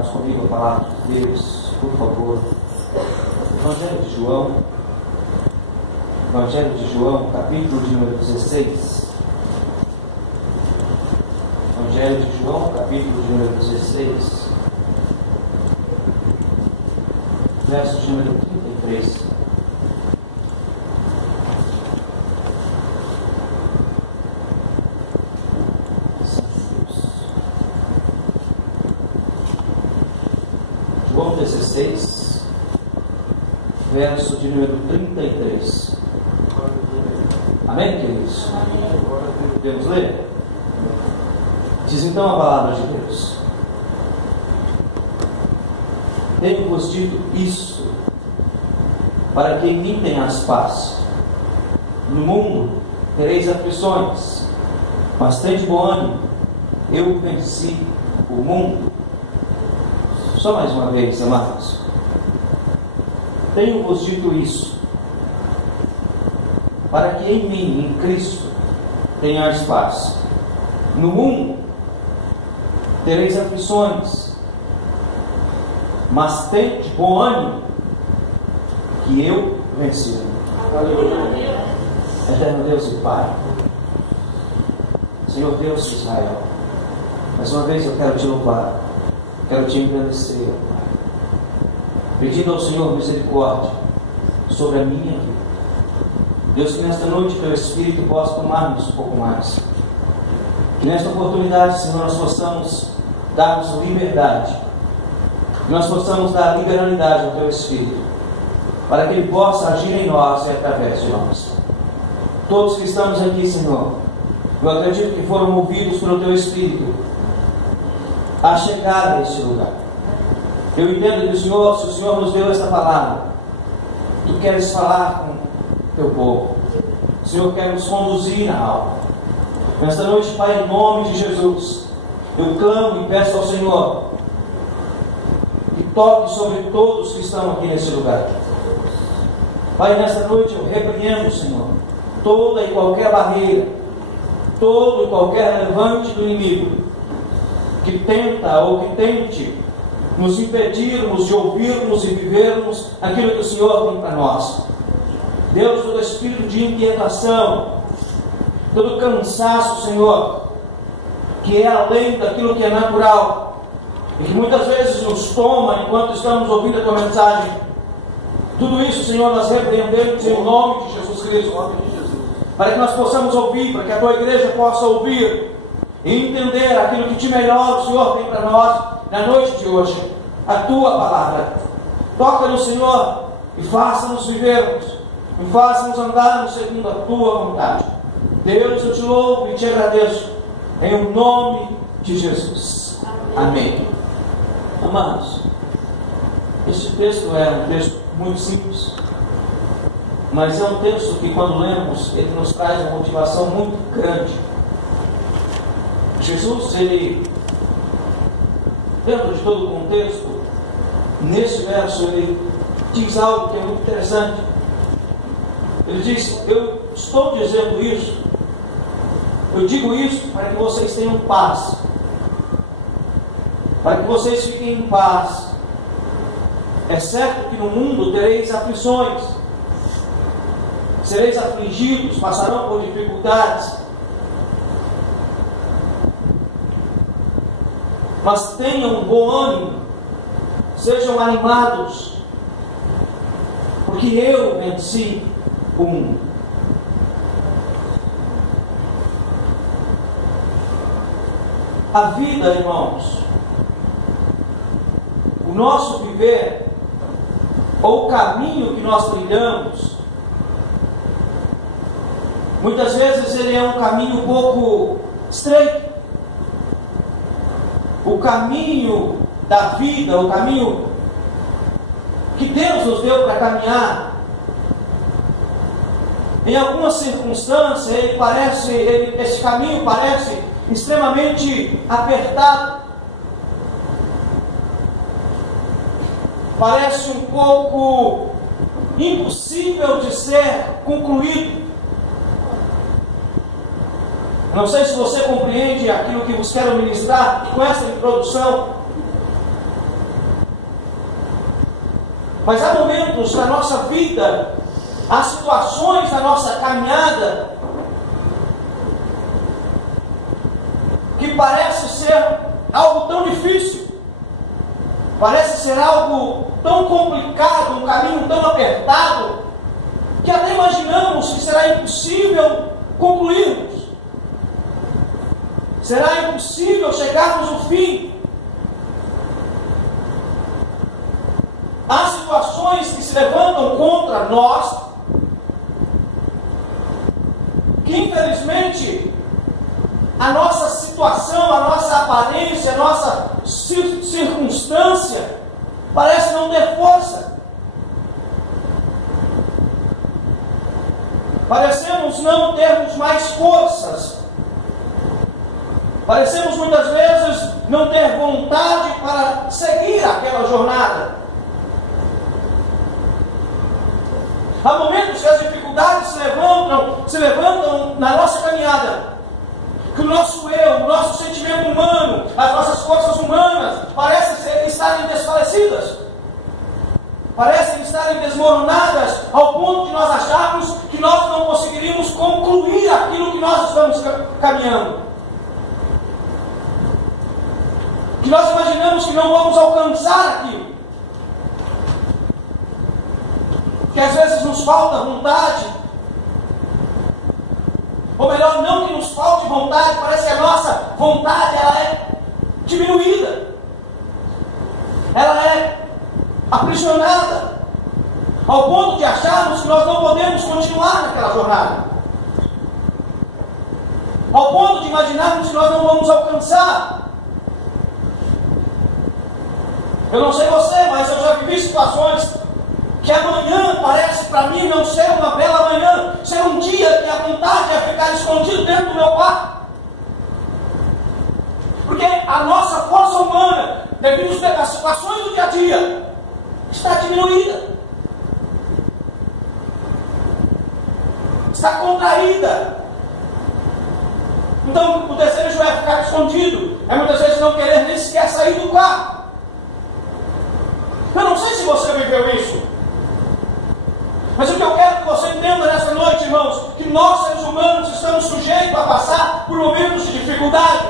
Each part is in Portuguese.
abertos comigo a palavra de Deus, por favor. Evangelho de João, capítulo de número 16. Evangelho de João, capítulo de número 16, verso de número 33. João 16, verso de número 33. Amém, queridos? Podemos ler? Diz então a palavra de Deus: tenho-vos dito isto, para que em mim tenhas paz. No mundo tereis aflições, mas tende bom ânimo, eu venci o mundo. Só mais uma vez, amados. Tenho-vos dito isso, para que em mim, em Cristo, tenhais paz. No mundo tereis aflições, mas tende bom ânimo, que eu venci. Aleluia. Eterno Deus e Pai, Senhor Deus de Israel, mais uma vez eu quero te louvar, quero te engrandecer, Pai, pedindo ao Senhor misericórdia sobre a minha vida. Deus, que nesta noite teu Espírito possa tomar-nos um pouco mais. Que nesta oportunidade, Senhor, nós possamos dar-nos liberdade. Que nós possamos dar liberalidade ao teu Espírito, para que ele possa agir em nós e através de nós. Todos que estamos aqui, Senhor, eu acredito que foram movidos pelo teu Espírito a chegar a este lugar. Eu entendo que se o Senhor nos deu esta palavra, tu queres falar com o teu povo. O Senhor quer nos conduzir na alma. Nesta noite, Pai, em nome de Jesus, eu clamo e peço ao Senhor que toque sobre todos que estão aqui nesse lugar. Pai, nesta noite eu repreendo, Senhor, toda e qualquer barreira, todo e qualquer levante do inimigo que tenta ou que tente nos impedirmos de ouvirmos e vivermos aquilo que o Senhor tem para nós. Deus, todo espírito de inquietação, todo cansaço, Senhor, que é além daquilo que é natural e que muitas vezes nos toma enquanto estamos ouvindo a tua mensagem, tudo isso, Senhor, nós repreendemos em nome de Jesus Cristo, para que nós possamos ouvir, para que a tua igreja possa ouvir e entender aquilo que de melhor o Senhor tem para nós na noite de hoje, a tua palavra. Toca-nos, Senhor, e faça-nos vivermos, e faça-nos andarmos segundo a tua vontade. Deus, eu te louvo e te agradeço, em o nome de Jesus. Amém. Amados, este texto é um texto muito simples, mas é um texto que, quando lemos, ele nos traz uma motivação muito grande. Jesus, ele, dentro de todo o contexto, nesse verso, ele diz algo que é muito interessante. Ele diz: eu estou dizendo isso, eu digo isso para que vocês tenham paz, para que vocês fiquem em paz. É certo que no mundo tereis aflições, sereis afligidos, passarão por dificuldades, mas tenham bom ânimo, sejam animados, porque eu venci o mundo. A vida, irmãos, o nosso viver, ou o caminho que nós trilhamos, muitas vezes ele é um caminho um pouco estreito. O caminho da vida, o caminho que Deus nos deu para caminhar, em algumas circunstâncias, esse caminho parece extremamente apertado, parece um pouco impossível de ser concluído. Não sei se você compreende aquilo que vos quero ministrar com essa introdução, Mas há momentos na nossa vida, há situações na nossa caminhada que parece ser algo tão difícil, parece ser algo tão complicado, um caminho tão apertado, que até imaginamos que será impossível concluirmos. Será impossível chegarmos ao fim. Há situações que se levantam contra nós, que infelizmente a nossa situação, a nossa aparência, a nossa circunstância parece não ter força. Parecemos não termos mais forças. Parecemos muitas vezes não ter vontade para seguir aquela jornada. Há momentos que as dificuldades se levantam na nossa caminhada, que o nosso eu, o nosso sentimento humano, as nossas forças humanas parecem estarem desfalecidas, parecem estarem desmoronadas, ao ponto de nós acharmos que nós não conseguiríamos concluir aquilo que nós estamos caminhando, que nós imaginamos que não vamos alcançar aquilo, que às vezes nos falta vontade, ou melhor, não que nos falte vontade, parece que a nossa vontade ela é diminuída, ela é aprisionada, ao ponto de acharmos que nós não podemos continuar naquela jornada, ao ponto de imaginarmos que nós não vamos alcançar. Eu não sei você, mas eu já vivi situações que amanhã parece para mim não ser uma bela manhã, ser um dia que a vontade é ficar escondido dentro do meu quarto. Porque a nossa força humana, devido às situações do dia a dia, está diminuída, está contraída. Então o desejo é ficar escondido, é muitas vezes não querer nem sequer sair do quarto. Eu não sei se você viveu isso, mas o que eu quero que você entenda nessa noite, irmãos, que nós seres humanos estamos sujeitos a passar por momentos de dificuldade,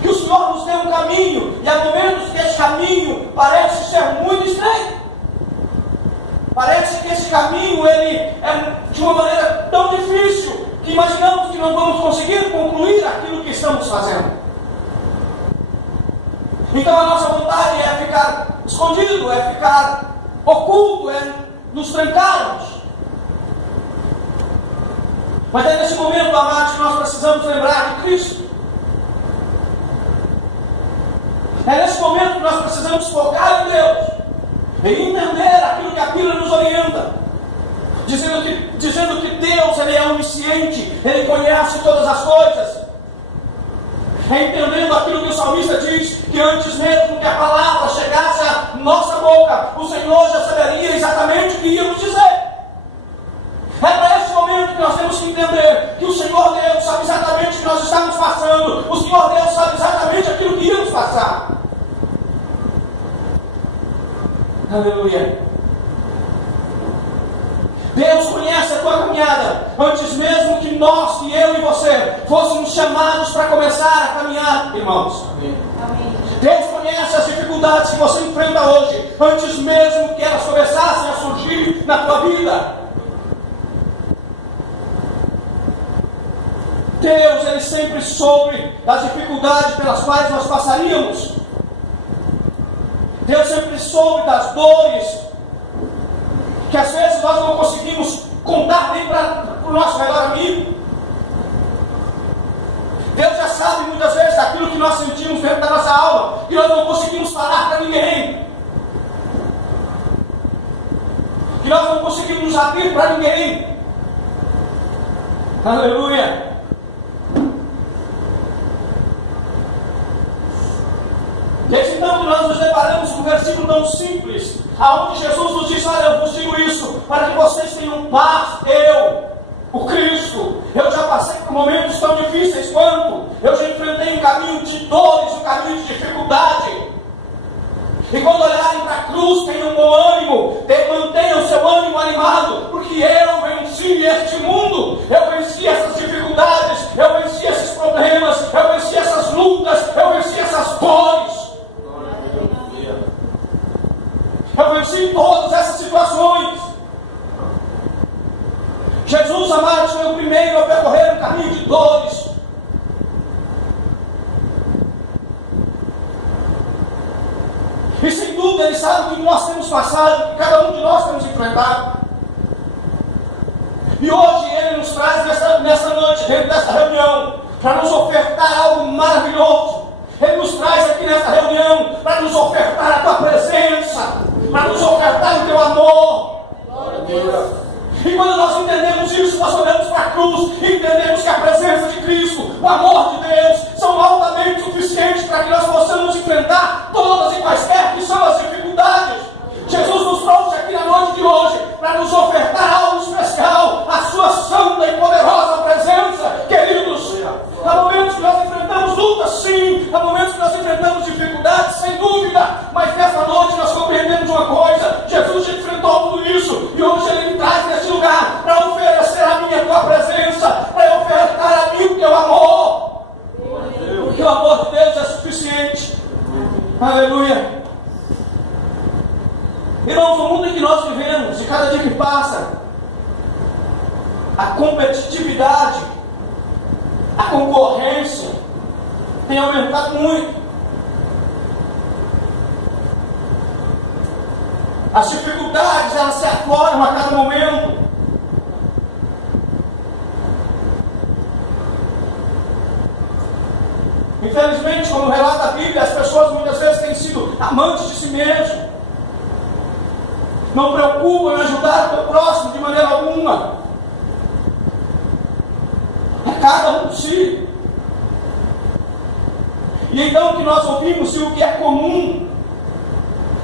que o Senhor nos deu um caminho, e há momentos que esse caminho parece ser muito estreito, parece que esse caminho ele é de uma maneira tão difícil, que imaginamos que não vamos conseguir concluir aquilo que estamos fazendo. Então a nossa vontade é ficar escondido, é ficar oculto, é nos trancarmos. Mas é nesse momento, amados, que nós precisamos lembrar de Cristo. É nesse momento que nós precisamos focar em Deus, em entender aquilo que a Bíblia nos orienta, dizendo que Deus ele é onisciente, Ele conhece todas as coisas. É entendendo aquilo que o salmista diz, que antes mesmo que a palavra chegasse à nossa boca, o Senhor já saberia exatamente o que íamos dizer. É para esse momento que nós temos que entender que o Senhor Deus sabe exatamente o que nós estamos passando, o Senhor Deus sabe exatamente aquilo que íamos passar. Aleluia. Deus conhece a tua caminhada antes mesmo que nós, que eu e você, fôssemos chamados para começar a caminhar, irmãos. Amém. Deus conhece as dificuldades que você enfrenta hoje antes mesmo que elas começassem a surgir na tua vida. Deus, Ele sempre soube das dificuldades pelas quais nós passaríamos. Deus sempre soube das dores que às vezes nós não conseguimos contar nem para o nosso melhor amigo. Deus já sabe muitas vezes daquilo que nós sentimos dentro da nossa alma, que nós não conseguimos falar para ninguém, que nós não conseguimos nos abrir para ninguém. Aleluia. Desde então que nós nos deparamos com um versículo tão simples, aonde Jesus nos diz: olha, eu vos digo isso para que vocês tenham paz. O Cristo, eu já passei por momentos tão difíceis quanto, eu já enfrentei um caminho de dores, um caminho de dificuldade, e quando olharem para a cruz, tenham bom este mundo, eu venci essas dificuldades, eu venci esses problemas, eu venci essas lutas, eu venci essas dores. Eu venci todas essas situações. Jesus, amados, foi o primeiro a percorrer um caminho de dores. E sem dúvida Ele sabe o que nós temos passado, que cada um de nós temos enfrentado. E hoje Ele nos traz nessa noite, dentro dessa reunião, para nos ofertar algo maravilhoso. Ele nos traz aqui nessa reunião para nos ofertar a Tua presença, para nos ofertar o Teu amor. Glória a Deus. E quando nós entendemos isso, nós olhamos para a cruz e entendemos que a presença de Cristo, o amor de Deus, são altamente suficientes para que nós possamos enfrentar todas e quaisquer que são as dificuldades. Jesus nos trouxe aqui na noite de hoje para nos ofertar algo especial, a sua santa e poderosa presença, queridos. Há momentos que nós enfrentamos lutas, sim, há momentos que nós enfrentamos dificuldades, sem dúvida, mas nessa noite nós compreendemos uma coisa: Jesus já enfrentou tudo isso, e hoje Ele me traz neste lugar para oferecer a mim a Tua presença, para ofertar a mim o Teu amor, porque o amor de Deus é suficiente. Aleluia. Irmãos, no mundo em que nós vivemos, e cada dia que passa, a competitividade, a concorrência tem aumentado muito. As dificuldades, elas se afloram a cada momento. Infelizmente, como relata a Bíblia, as pessoas muitas vezes têm sido amantes de si mesmo. Não preocupam em ajudar o teu próximo de maneira alguma. É cada um por si. E então o que nós ouvimos, e o que é comum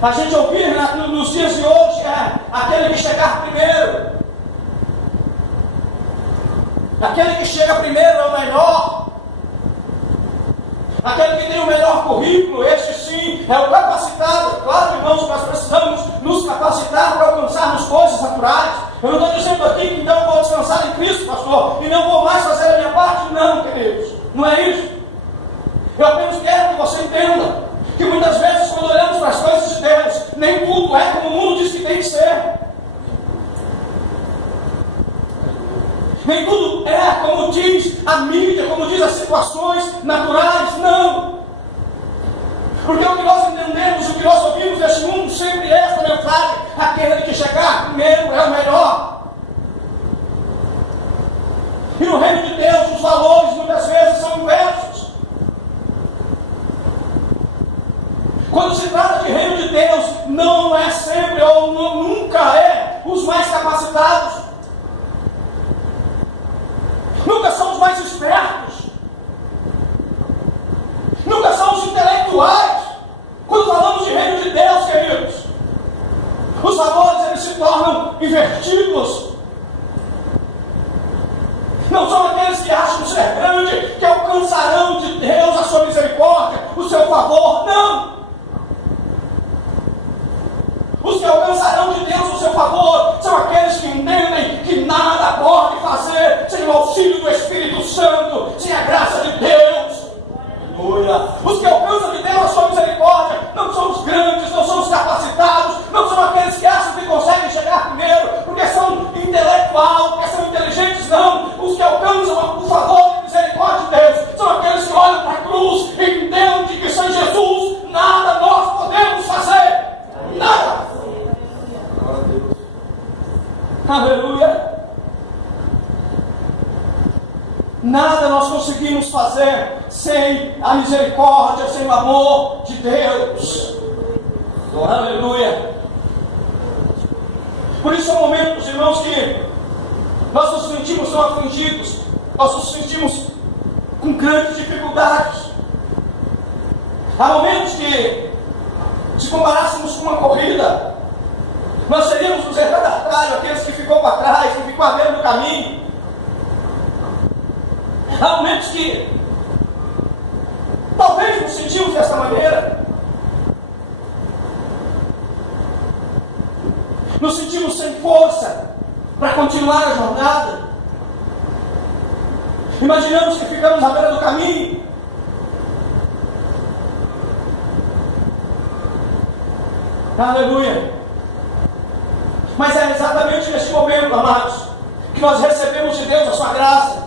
a gente ouvir nos dias de hoje, é aquele que chegar primeiro. Aquele que chega primeiro é o melhor. Aquele que tem o melhor currículo, este sim é o capacitado. Claro, irmãos, nós precisamos nos capacitar para alcançarmos coisas naturais. Eu não estou dizendo aqui que então vou descansar em Cristo, pastor, e não vou mais fazer a minha parte. Não, queridos, não é isso. Eu apenas quero que você entenda que muitas vezes, quando olhamos para as coisas de Deus, nem tudo é como o mundo diz que tem que ser. Nem tudo é como diz a mídia, como diz as situações naturais, não. Porque o que nós entendemos, o que nós ouvimos neste mundo sempre é esta mensagem: aquele que chegar primeiro é o melhor. E no reino de Deus, os valores muitas vezes são inversos. Quando se trata de reino de Deus, não é sempre ou nunca é os mais capacitados. Nunca são os mais espertos. Nunca são os intelectuais. Quando falamos de reino de Deus, queridos, os valores eles se tornam invertidos. Não são aqueles que acham ser grande, que alcançarão de Deus a sua misericórdia, o seu favor. Não. Os que alcançarão de Deus o seu favor são aqueles que entendem que nada pode fazer sem o auxílio do Espírito Santo, sem a graça de Deus. Aleluia. Os que alcançam de Deus a sua misericórdia não são os grandes, não são os capacitados, não são aqueles que acham que conseguem chegar primeiro, porque são intelectuais, porque são inteligentes, não. Os que alcançam o favor e a misericórdia de Deus são aqueles que olham para a cruz e entendem que sem Jesus nada nós podemos fazer. Nada. Aleluia. Nada nós conseguimos fazer sem a misericórdia, sem o amor de Deus. Aleluia. Por isso são momentos, irmãos, que nós nos sentimos tão afligidos, nós nos sentimos com grandes dificuldades. Há momentos que, se comparássemos com uma corrida, nós seríamos os retardatários, aqueles que ficou para trás, que ficou à beira do caminho. Há momentos que talvez nos sentimos dessa maneira. Nos sentimos sem força para continuar a jornada. Imaginamos que ficamos à beira do caminho. Aleluia. Mas é exatamente neste momento, amados, que nós recebemos de Deus a sua graça,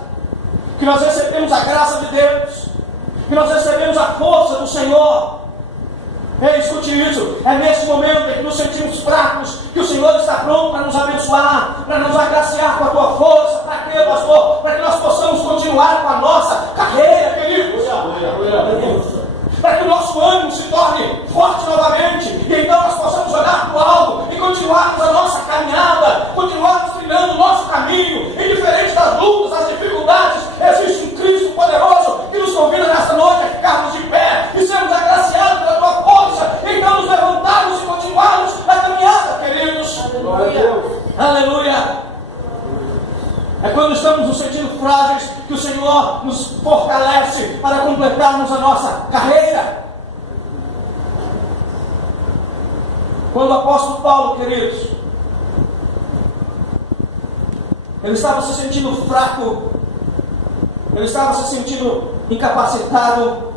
que nós recebemos a graça de Deus, que nós recebemos a força do Senhor. Ei, escute isso. É neste momento em que nos sentimos fracos que o Senhor está pronto para nos abençoar, para nos agraciar com a tua força. Para quê, pastor? Para que nós possamos continuar com a nossa carreira, queridos. Para que o nosso ânimo se torne forte novamente, e então nós possamos olhar para o alto e continuarmos a nossa caminhada, continuarmos trilhando o nosso caminho, indiferente das lutas, das dificuldades. Existe um Cristo poderoso que nos convida nesta noite a ficarmos de pé e sermos agraciados pela tua força, e então nos levantarmos e continuarmos a caminhada, queridos. Glória a Deus. Aleluia. É quando estamos nos sentindo frágeis que o Senhor nos fortalece para completarmos a nossa carreira. Quando o apóstolo Paulo, queridos, ele estava se sentindo fraco, ele estava se sentindo incapacitado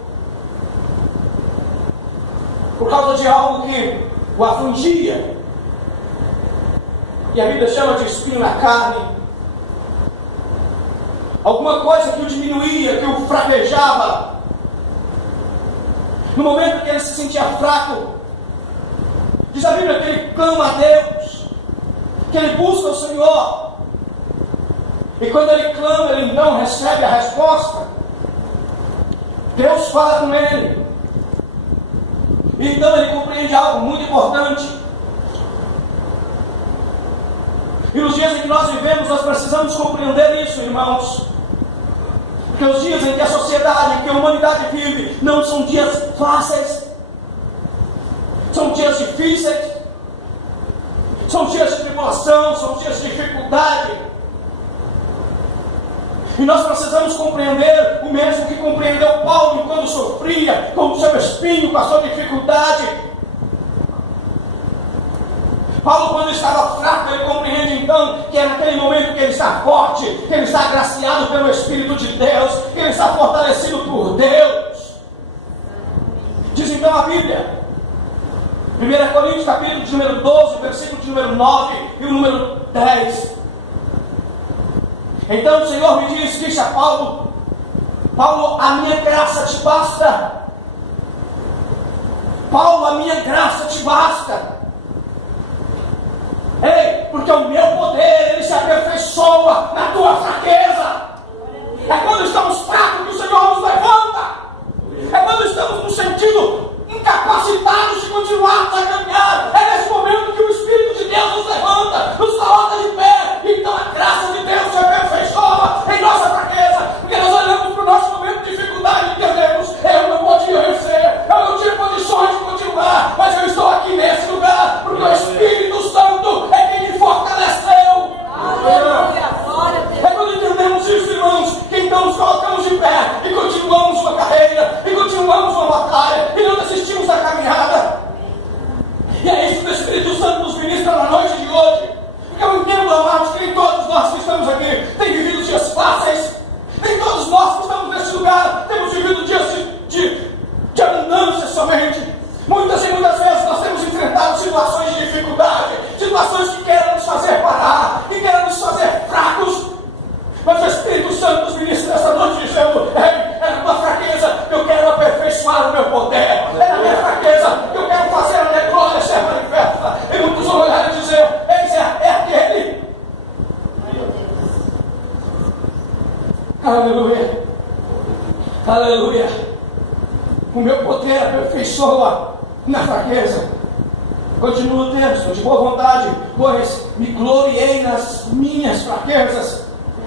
por causa de algo que o afligia, e a Bíblia chama de espinho na carne. Alguma coisa que o diminuía, que o fraquejava. No momento em que ele se sentia fraco, diz a Bíblia que ele clama a Deus, que ele busca o Senhor, e quando ele clama, ele então recebe a resposta. Deus fala com ele, e então ele compreende algo muito importante. E nos dias em que nós vivemos, nós precisamos compreender isso, irmãos. Porque os dias em que a sociedade, em que a humanidade vive, não são dias fáceis. São dias difíceis. São dias de tribulação, são dias de dificuldade. E nós precisamos compreender o mesmo que compreendeu Paulo quando sofria com o seu espinho, com a sua dificuldade. Paulo, quando estava fraco, ele compreende então que é naquele momento que ele está forte, que ele está agraciado pelo Espírito de Deus, que ele está fortalecido por Deus. Diz então a Bíblia, 1 Coríntios capítulo de número 12, versículo de número 9 e o número 10. Então o Senhor me disse a Paulo: Paulo, a minha graça te basta. Paulo, a minha graça te basta. Ei, porque o meu poder, ele se aperfeiçoa na tua fraqueza. É quando estamos fracos que o Senhor nos levanta. É quando estamos nos sentindo incapacitados de continuar a caminhar. É nesse momento que o Espírito de Deus nos levanta, nos coloca de pé. Então a graça de Deus se aperfeiçoa em nossa fraqueza. Porque nós olhamos para o nosso momento de dificuldade e entendemos: eu não podia vencer, eu não tinha condições de continuar, mas eu estou aqui nesse lugar, porque o Espírito Santo é quem me fortaleceu. É quando entendemos isso, irmãos, que então nos colocamos de pé e continuamos uma carreira, e continuamos uma batalha, e não desistimos da caminhada. E é isso que o Espírito Santo nos ministra na noite de hoje. Porque eu entendo, amados, que nem todos nós que estamos aqui têm vivido dias fáceis. Nem todos nós que estamos nesse lugar temos vivido dias de abundância somente. Muitas e muitas vezes nós temos enfrentado situações de dificuldade, situações que querem nos fazer parar, que querem nos fazer fracos. Mas o Espírito Santo nos ministra esta noite dizendo: é na tua fraqueza que eu quero aperfeiçoar o meu poder, é na minha fraqueza que eu quero fazer a minha glória ser manifesta. E muitos vão olhar e dizer: eis é aquele. Aleluia, aleluia. O meu poder aperfeiçoa na fraqueza. Continua o texto: de boa vontade, pois me gloriei nas minhas fraquezas,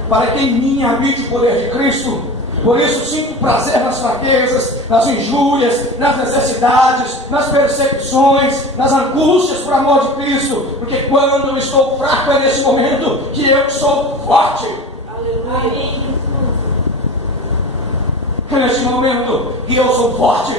para que em mim habite o poder de Cristo. Por isso sinto prazer nas fraquezas, nas injúrias, nas necessidades, nas perseguições, nas angústias por amor de Cristo. Porque quando eu estou fraco é nesse momento que eu sou forte. Aleluia. É nesse momento que eu sou forte.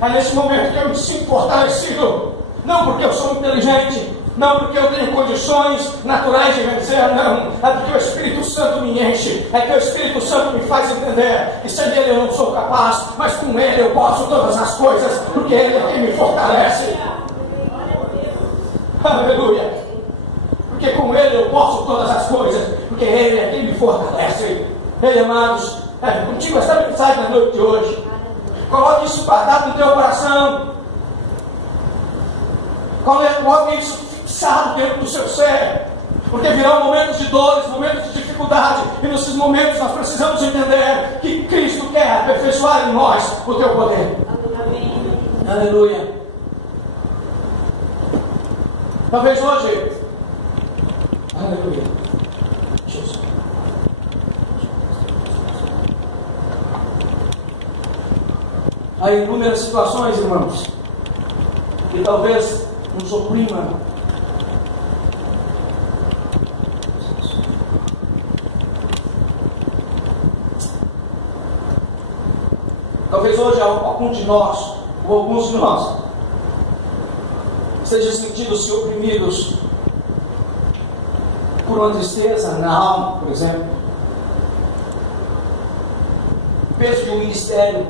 É nesse momento que eu me sinto fortalecido. Não porque eu sou inteligente, Não porque eu tenho condições naturais de vencer, não. É porque o Espírito Santo me enche. É que o Espírito Santo me faz entender que sem Ele eu não sou capaz, mas com Ele eu posso todas as coisas, porque Ele é quem me fortalece. Aleluia. Porque com Ele eu posso todas as coisas, porque Ele é quem me fortalece. Ei, amados, contigo esta mensagem na noite de hoje. Coloque isso guardado no teu coração. Coloque isso fixado dentro do seu ser. Porque virão momentos de dores, momentos de dificuldade. E nesses momentos nós precisamos entender que Cristo quer aperfeiçoar em nós o teu poder. Amém. Aleluia. Talvez hoje. Aleluia. Jesus. Há inúmeras situações, irmãos, que talvez nos oprima. Talvez hoje algum de nós, ou alguns de nós, sejam sentidos-se oprimidos por uma tristeza na alma, por exemplo. Peso de um ministério.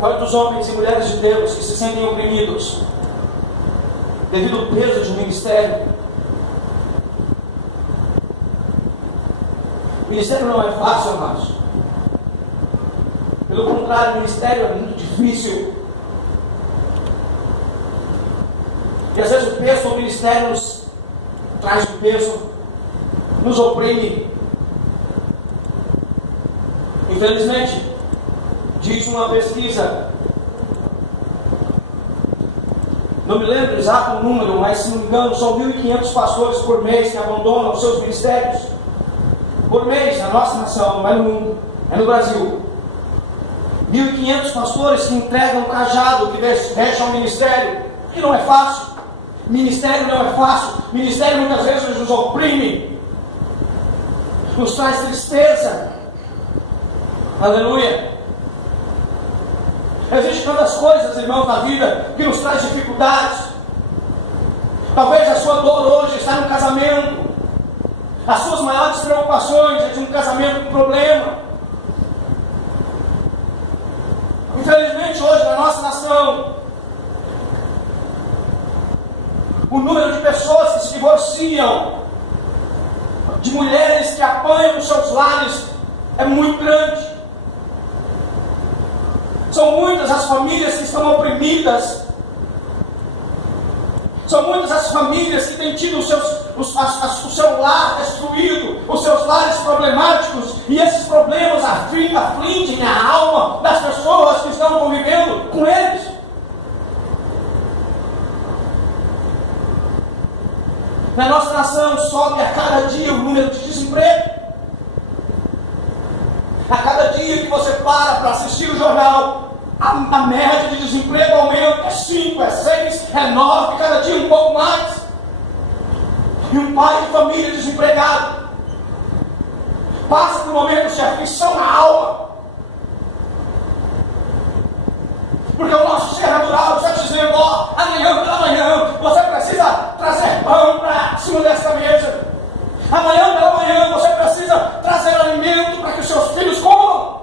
Quantos homens e mulheres de Deus que se sentem oprimidos devido ao peso de um ministério? O ministério não é fácil, amados. Pelo contrário, o ministério é muito difícil. E às vezes o peso do ministério nos traz um peso, nos oprime. Infelizmente, diz uma pesquisa, não me lembro exato o número, mas se não me engano, são 1.500 pastores por mês que abandonam os seus ministérios. Por mês, na nossa nação, não é no mundo, é no Brasil. 1.500 pastores que entregam o cajado, que deixam o ministério, que não é fácil. Ministério não é fácil. Ministério muitas vezes nos oprime, nos traz tristeza. Aleluia. Existem tantas coisas, irmãos, na vida que nos traz dificuldades. Talvez a sua dor hoje está no casamento. As suas maiores preocupações é de um casamento com problema. Infelizmente hoje na nossa nação, o número de pessoas que se divorciam, de mulheres que apanham os seus lares, é muito grande. São muitas as famílias que estão oprimidas. São muitas as famílias que têm tido o seu lar destruído, os seus lares problemáticos, e esses problemas afligem a alma das pessoas que estão convivendo com eles. Na nossa nação sobe a cada dia o número de desemprego. A cada dia que você para assistir o jornal, a média de desemprego aumenta, é 5, é 6, é 9, cada dia um pouco mais. E um pai de família desempregado passa por momentos de aflição na alma, porque o nosso ser natural está dizendo: ó, amanhã pela manhã você precisa trazer pão para cima dessa mesa. Amanhã pela manhã você precisa trazer alimento para que os seus filhos comam.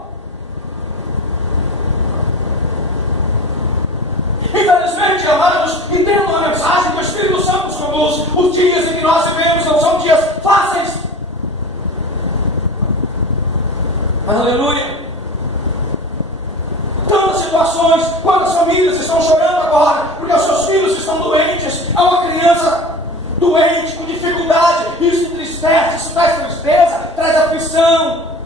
Infelizmente, amados, entendam a mensagem do Espírito Santo nos conduz. Os dias em que nós vivemos não são dias fáceis. Aleluia. Tantas situações, quantas famílias estão chorando agora porque os seus filhos estão doentes. Há uma criança doente, com dificuldade. Isso entristece, isso traz tristeza, traz aflição.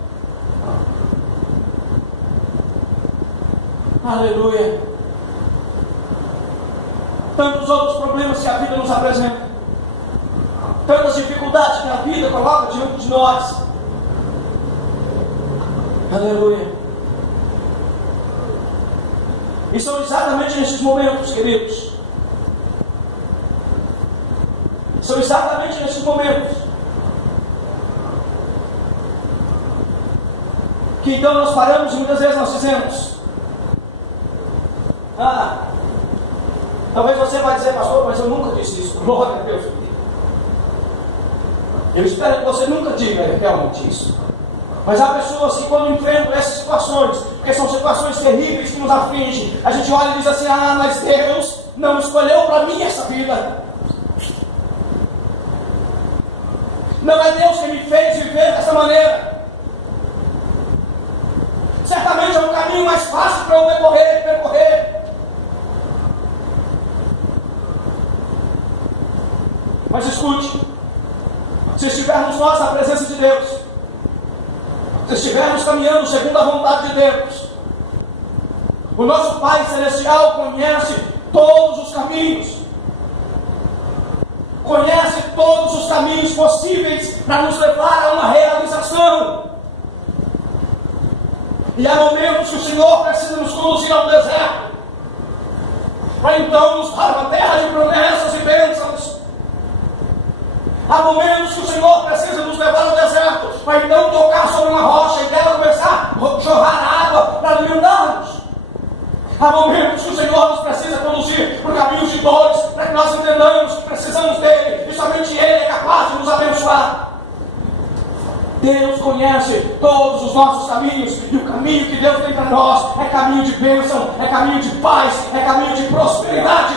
Aleluia. Tantos outros problemas que a vida nos apresenta, tantas dificuldades que a vida coloca diante de nós. Aleluia. E são exatamente nesses momentos, queridos, são exatamente nesses momentos que então nós paramos e muitas vezes nós dizemos: Talvez você vai dizer, pastor, mas eu nunca disse isso. Glória a Deus. Eu espero que você nunca diga realmente isso. Mas há pessoas que quando enfrentam essas situações, porque são situações terríveis que nos afligem, a gente olha e diz assim, mas Deus não escolheu para mim essa vida. Não é Deus que me fez viver dessa maneira. Certamente é um caminho mais fácil para eu percorrer. Mas escute, se estivermos nós na presença de Deus, se estivermos caminhando segundo a vontade de Deus, o nosso Pai Celestial conhece todos os caminhos, conhece todos os caminhos possíveis para nos levar a uma realização. E há momentos que o Senhor precisa nos conduzir ao deserto, para então nos dar uma terra de promessas e bênçãos. Há momentos que o Senhor precisa nos levar ao deserto, para então tocar sobre uma rocha e dela começar a jorrar água para alimentar-nos. Há momentos que o Senhor nos precisa conduzir por caminhos de dores, para que nós entendamos que precisamos dele, e somente ele é capaz de nos abençoar. Deus conhece todos os nossos caminhos, e o caminho que Deus tem para nós é caminho de bênção, é caminho de paz, é caminho de prosperidade.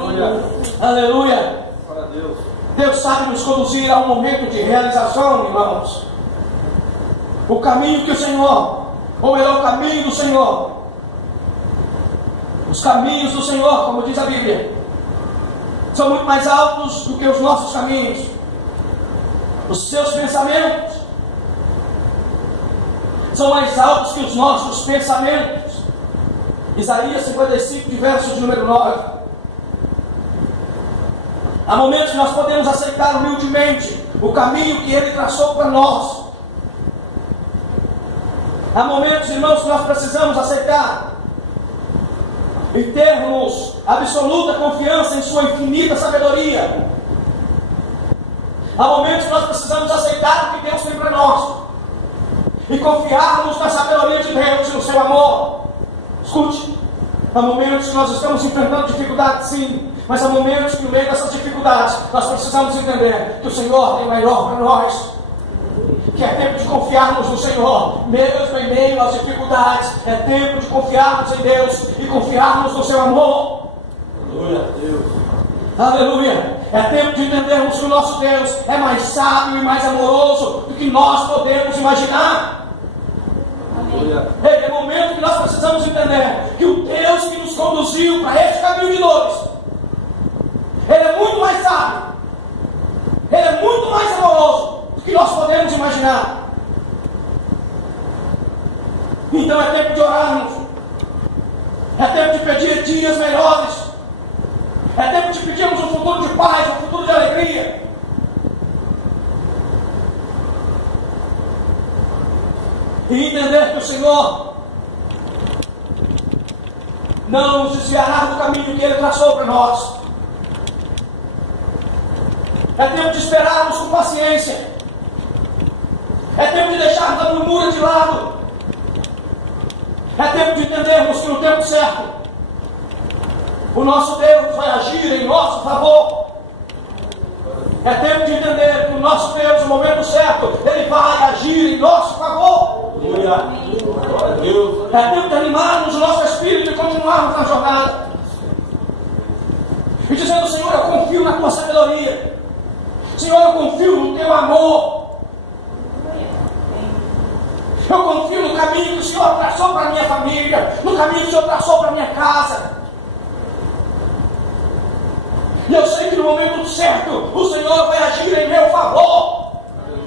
Aleluia! Aleluia! Deus sabe nos conduzir a um momento de realização, irmãos. O caminho que o Senhor, ou melhor, o caminho do Senhor, os caminhos do Senhor, como diz a Bíblia, são muito mais altos do que os nossos caminhos. Os seus pensamentos são mais altos que os nossos pensamentos. Isaías 55, de verso de número 9. Há momentos que nós podemos aceitar humildemente o caminho que Ele traçou para nós. Há momentos, irmãos, que nós precisamos aceitar e termos absoluta confiança em Sua infinita sabedoria. Há momentos que nós precisamos aceitar o que Deus tem para nós e confiarmos na sabedoria de Deus e no seu amor. Escute, há momentos que nós estamos enfrentando dificuldades, sim, mas há momentos que no meio dessas dificuldades nós precisamos entender que o Senhor tem o melhor para nós, que é tempo de confiarmos no Senhor, mesmo em meio às dificuldades. É tempo de confiarmos em Deus e confiarmos no seu amor. Aleluia, Deus. Aleluia. É tempo de entendermos que o nosso Deus é mais sábio e mais amoroso do que nós podemos imaginar. Aleluia. É momento que nós precisamos entender que o Deus que nos conduziu para esse caminho de dores, Ele é muito mais sábio, Ele é muito mais amoroso do que nós podemos imaginar. Então é tempo de orarmos, é tempo de pedir dias melhores, é tempo de pedirmos um futuro de paz, um futuro de alegria. E entender que o Senhor não nos desviará do caminho que Ele traçou para nós. É tempo de esperarmos com paciência. É tempo de deixarmos a murmura de lado. É tempo de entendermos que no tempo certo o nosso Deus vai agir em nosso favor. É tempo de entender que o nosso Deus, no momento certo, Ele vai agir em nosso favor. É tempo de animarmos o nosso espírito e continuarmos na jornada. E dizendo, Senhor, eu confio na Tua sabedoria. Senhor, eu confio no Teu amor. Eu confio no caminho que o Senhor traçou para a minha família, no caminho que o Senhor traçou para a minha casa. E eu sei que no momento certo o Senhor vai agir em meu favor.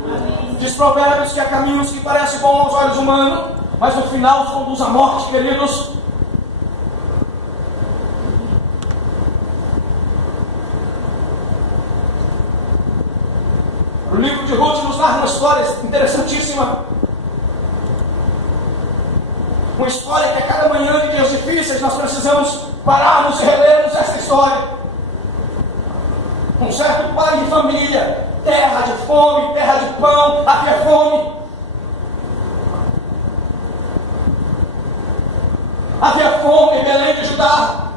Amém. Diz Provérbios que há caminhos que parecem bons aos olhos humanos, mas no final conduz à morte, queridos. O livro de Ruth nos narra uma história interessantíssima. Uma história que a cada manhã de dias difíceis nós precisamos pararmos e relermos essa história. Um certo pai de família, terra de fome, terra de pão, havia fome. Havia fome em Belém de Judá.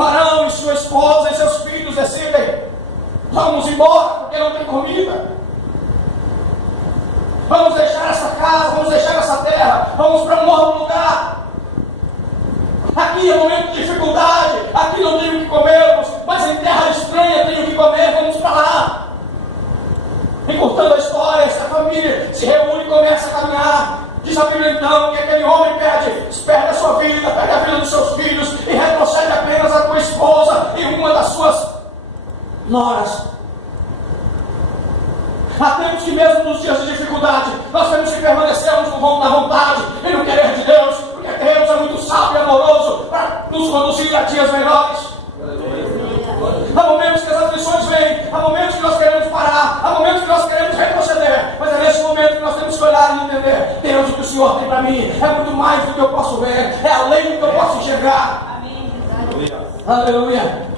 varão e sua esposa e seus filhos decidem: vamos embora porque não tem comida. Vamos deixar essa casa, vamos deixar essa terra, vamos para um outro lugar. Aqui é momento de dificuldade, aqui não tenho o que comermos, mas em terra estranha tenho o que comer, vamos para lá. Encurtando a história, essa família se reúne e começa a caminhar. Diz a Bíblia então que aquele homem perde a sua vida, perde a vida dos seus filhos e retrocede apenas a tua esposa e uma das suas noras. Há tempos que mesmo nos dias de dificuldade, nós temos que permanecermos na vontade e no querer de Deus, porque Deus é muito sábio e amoroso para nos conduzir a dias melhores. Há momentos que as aflições vêm, há momentos que nós queremos parar, há momentos que nós queremos retroceder, mas é nesse momento que nós temos que olhar e entender: Deus, o que o Senhor tem para mim é muito mais do que eu posso ver, é além do que eu posso enxergar. Amém. Aleluia.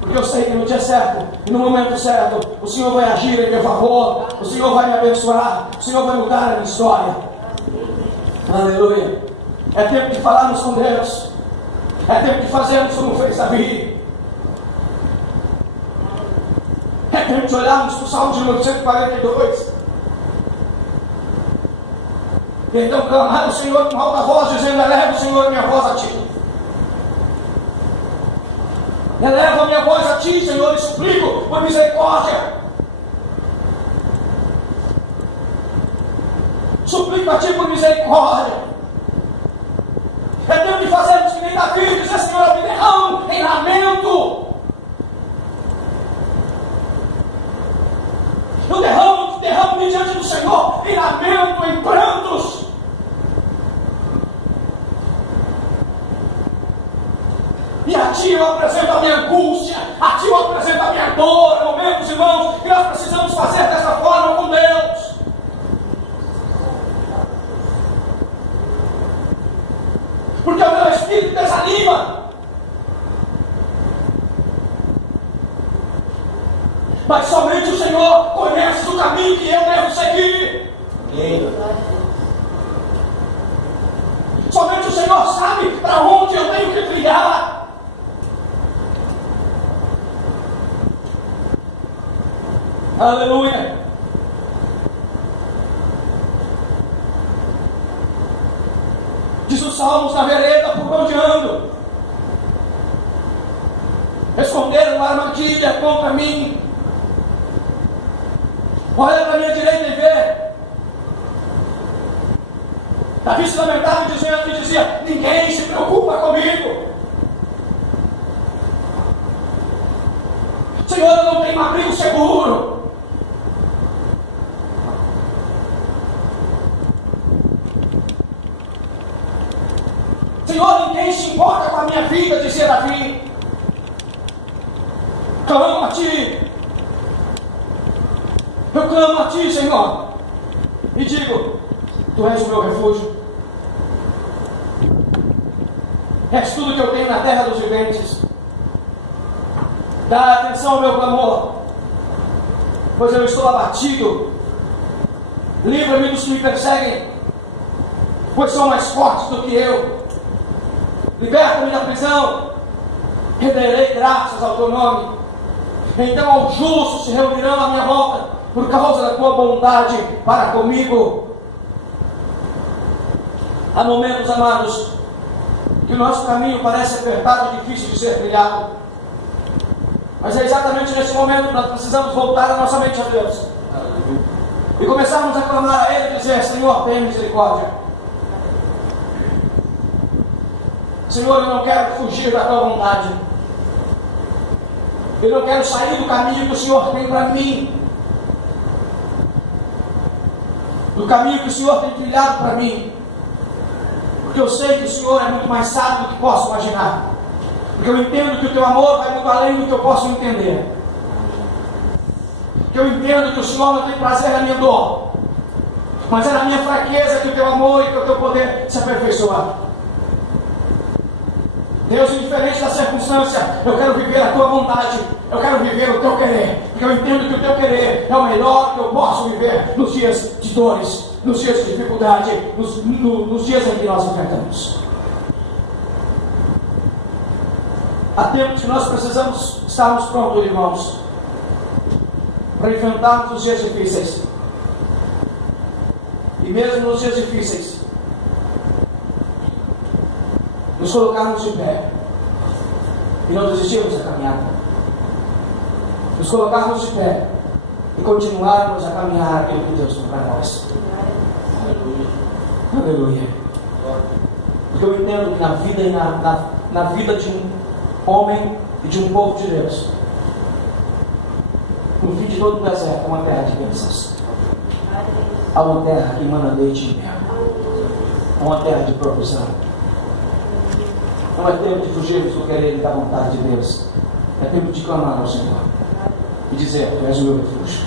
Porque eu sei que no dia certo e no momento certo o Senhor vai agir em meu favor, o Senhor vai me abençoar, o Senhor vai mudar a minha história. Aleluia. É tempo de falarmos com Deus, é tempo de fazermos como fez Davi, é tempo de olharmos para o Salmo de número 142 e então clamar ao Senhor com alta voz, dizendo: eleva o Senhor minha voz a Ti. Eleva a minha voz a Ti, Senhor, e suplico por misericórdia. Suplico a Ti por misericórdia. É tempo de fazermos que nem Davi, dizer: Senhor, eu me derramo em lamento. Eu derramo-me diante do Senhor em lamento, em prantos. E a Ti eu apresento a minha angústia, a Ti eu apresento a minha dor. É momentos, irmãos, que nós precisamos fazer dessa forma com Deus. Porque o meu espírito desanima. Mas somente o Senhor conhece o caminho que eu devo seguir. Somente o Senhor sabe para onde eu tenho que trilhar. Aleluia. Diz os Salmos: na vereda por onde ando, esconderam uma armadilha contra mim. Olha para a minha direita e vê. Davi se lamentava e dizia: ninguém se preocupa comigo. Senhor, eu não tenho um abrigo seguro. Senhor, ninguém se importa com a minha vida, dizia Davi. Clamo a Ti. Eu clamo a Ti, Senhor, e digo: Tu és o meu refúgio. És tudo que eu tenho na terra dos viventes. Dá atenção ao meu clamor, pois eu estou abatido. Livra-me dos que me perseguem, pois são mais fortes do que eu. Liberta-me da prisão, renderei graças ao Teu nome. Então aos justos se reunirão à minha volta, por causa da Tua bondade para comigo. Há momentos, amados, que o nosso caminho parece apertado e difícil de ser trilhado. Mas é exatamente nesse momento que nós precisamos voltar a nossa mente a Deus e começarmos a clamar a Ele e dizer: Senhor, tenha misericórdia. Senhor, eu não quero fugir da Tua vontade. Eu não quero sair do caminho que o Senhor tem para mim, do caminho que o Senhor tem trilhado para mim, porque eu sei que o Senhor é muito mais sábio do que posso imaginar, porque eu entendo que o Teu amor vai muito além do que eu posso entender, porque eu entendo que o Senhor não tem prazer na minha dor, mas é na minha fraqueza que o Teu amor e que o Teu poder se aperfeiçoar. Deus, indiferente da circunstância, eu quero viver a Tua vontade, eu quero viver o Teu querer, porque eu entendo que o Teu querer é o melhor que eu posso viver nos dias de dores, nos dias de dificuldade, nos dias em que nós enfrentamos. Há tempos que nós precisamos estarmos prontos, irmãos, para enfrentarmos os dias difíceis. E mesmo nos dias difíceis, nos colocarmos de pé e não desistirmos da caminhada. Nos colocarmos de pé e continuarmos a caminhar aquilo que Deus tem para nós. Aleluia. Porque eu entendo que na vida e na vida de um homem e de um povo de Deus, no fim de todo o deserto, há uma terra de bênçãos. Há uma terra que emana leite e mel. Há uma terra de provisão. Não é tempo de fugirmos do querer e da vontade de Deus. É tempo de clamar ao Senhor e dizer: Tu és o meu refúgio,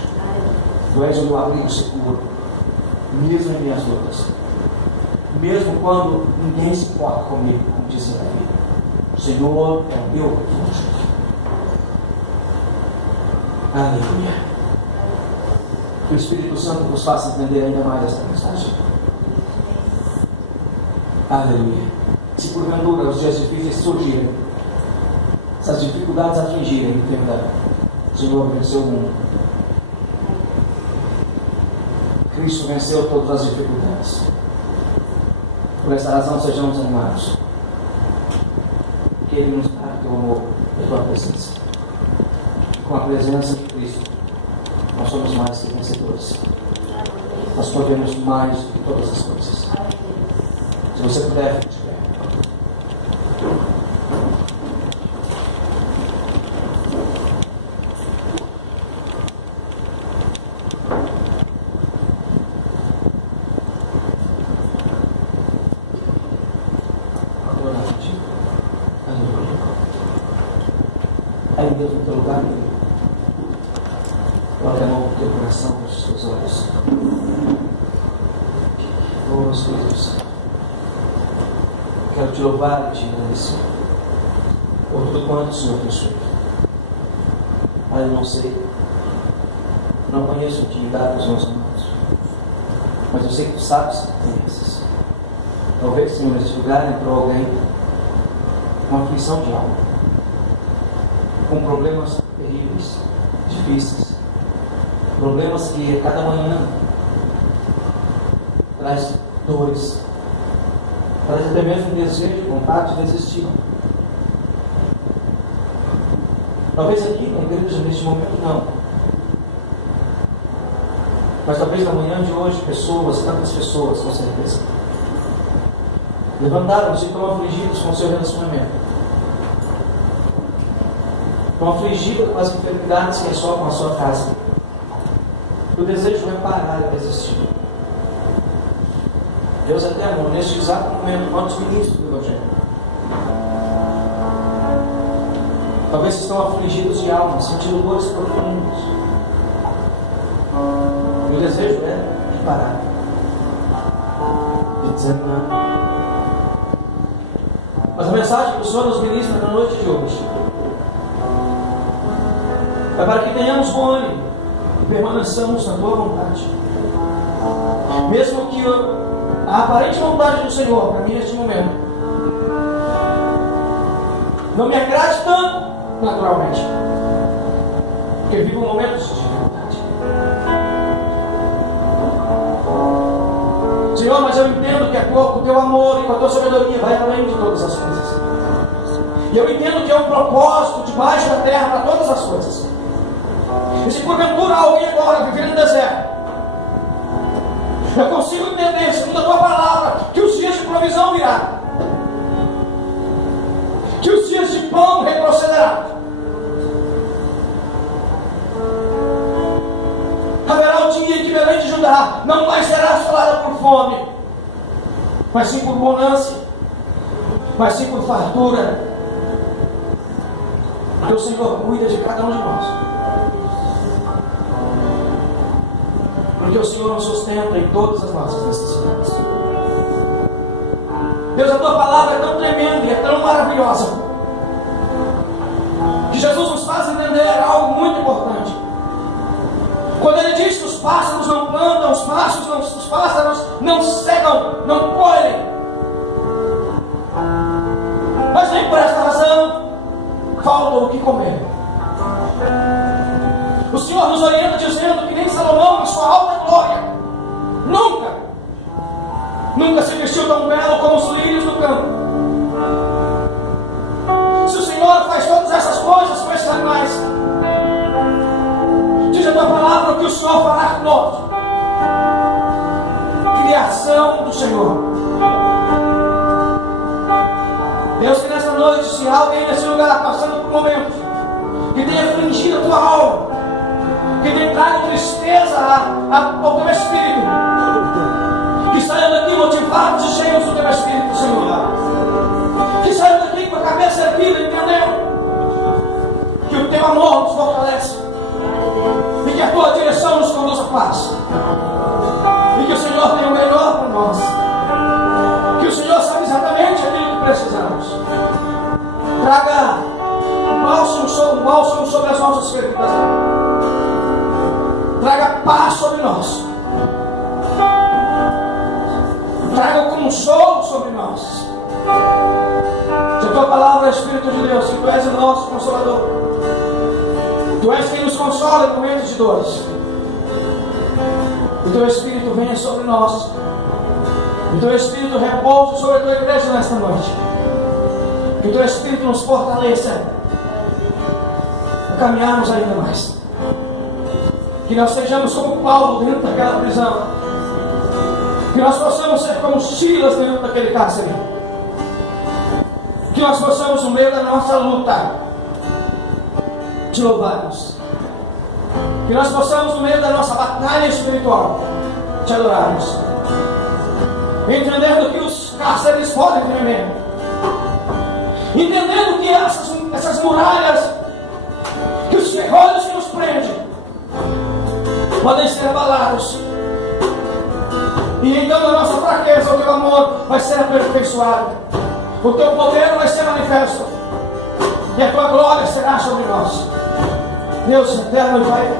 Tu és o meu abrigo seguro, mesmo em minhas lutas, mesmo quando ninguém se importa comigo, como diz a Davi. O Senhor é o meu refúgio. Aleluia. Que o Espírito Santo nos faça entender ainda mais esta mensagem. Aleluia. Se porventura os dias difíceis surgirem, se as dificuldades atingirem, entenda: o Senhor venceu o mundo. Cristo venceu todas as dificuldades. Por essa razão, sejamos animados, porque Ele nos dá o teu amor e a tua presença. E com a presença de Cristo, nós somos mais que vencedores. Nós podemos mais do que todas as coisas. Se você puder, fique de pé. Aí mesmo no teu lugar, coloque a mão no teu coração, nos teus olhos. Oh, Espírito Santo, quero te louvar e te agradecer por tudo quanto o Senhor tem feito. Pai, eu não sei, não conheço a intimidade dos meus irmãos, mas eu sei que tu sabes que conheces. Talvez, Senhor, neste lugar entrou alguém com aflição de alma, com problemas terríveis, difíceis, problemas que a cada manhã traz dores, traz até mesmo desejo, vontade de desistir. Talvez aqui na igreja neste momento não, mas talvez na manhã de hoje pessoas, tantas pessoas com certeza, levantaram-se e estão afligidos com o seu relacionamento. Estão afligidos com as enfermidades que assolam a sua casa. O desejo é parar e desistir. Deus eterno, neste exato momento, quantos ministros do Evangelho talvez estão afligidos de alma, sentindo dores profundas. E o desejo é de parar, de dizer não. Mas a mensagem que o Senhor nos ministra na noite de hoje é para que tenhamos bom ânimo e permaneçamos na tua vontade. Mesmo que a aparente vontade do Senhor, para mim neste momento, não me agrade tanto naturalmente, porque vivo momentos de dificuldade. Senhor, mas eu entendo que o teu amor e com a tua sabedoria vai além de todas as coisas. E eu entendo que é um propósito debaixo da terra para todas as coisas. E se porventura alguém agora viver no deserto, eu consigo entender, segundo a tua palavra, que os dias de provisão virão, que os dias de pão retrocederão. Haverá um dia em que Belém de Judá não mais será assolada por fome, mas sim por bonança, mas sim por fartura, porque o Senhor cuida de cada um de nós, porque o Senhor nos sustenta em todas as nossas necessidades. Deus, a tua palavra é tão tremenda e é tão maravilhosa, que Jesus nos faz entender algo muito importante. Quando ele diz que os pássaros não plantam, os pássaros não cegam, não colhem, mas nem por esta razão, vestiu tão belo como os lírios do campo. Se o Senhor faz todas essas coisas com esses animais, diz a tua palavra que o Senhor fará conosco. Criação do Senhor. Deus, que nesta noite, se alguém nesse lugar passando por momentos que tenha afligido a tua alma, que tenha trago tristeza ao teu espírito, que saiam daqui motivados e cheios do teu espírito, Senhor, que saiam daqui com a cabeça erguida, entendendo que o teu amor nos fortalece e que a tua direção nos conduz à paz, e que o Senhor tem o melhor para nós, que o Senhor sabe exatamente aquilo que precisamos. Traga um bálsamo sobre as nossas feridas, traga paz sobre nós, traga o consolo sobre nós. Se a tua palavra é Espírito de Deus, que tu és o nosso consolador, tu és quem nos consola em momentos de dores, o teu Espírito venha sobre nós, o teu Espírito repouse sobre a tua igreja nesta noite, que o teu Espírito nos fortaleça a caminharmos ainda mais, que nós sejamos como Paulo dentro daquela prisão, que nós possamos ser como Silas dentro daquele cárcere, que nós possamos, no meio da nossa luta, te louvarmos, que nós possamos, no meio da nossa batalha espiritual, te adorarmos, entendendo que os cárceres podem tremer, entendendo que essas muralhas, que os ferrolhos que nos prendem, podem ser abalados, e então na nossa fraqueza o teu amor vai ser aperfeiçoado, o teu poder vai ser manifesto, e a tua glória será sobre nós. Deus eterno e Pai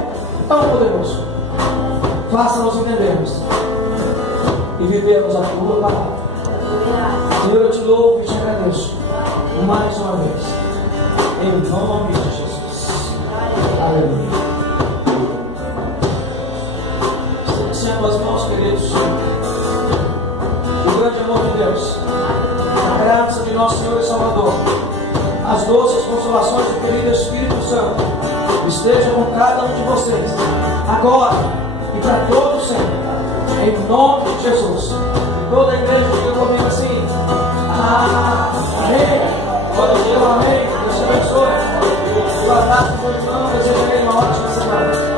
tão poderoso, faça-nos entendermos e vivermos a tua palavra. Senhor, eu te louvo e te agradeço mais uma vez, em nome de Jesus. Aleluia. Estendendo as mãos, queridos, o grande amor de Deus, a graça de nosso Senhor e Salvador, as doces consolações do querido Espírito Santo esteja com cada um de vocês, agora e para todo sempre, em nome de Jesus. E toda a igreja diga comigo assim: amém. Pode dizer um amém. Deus te abençoe. Guardado por irmão, desejarei uma ótima semana.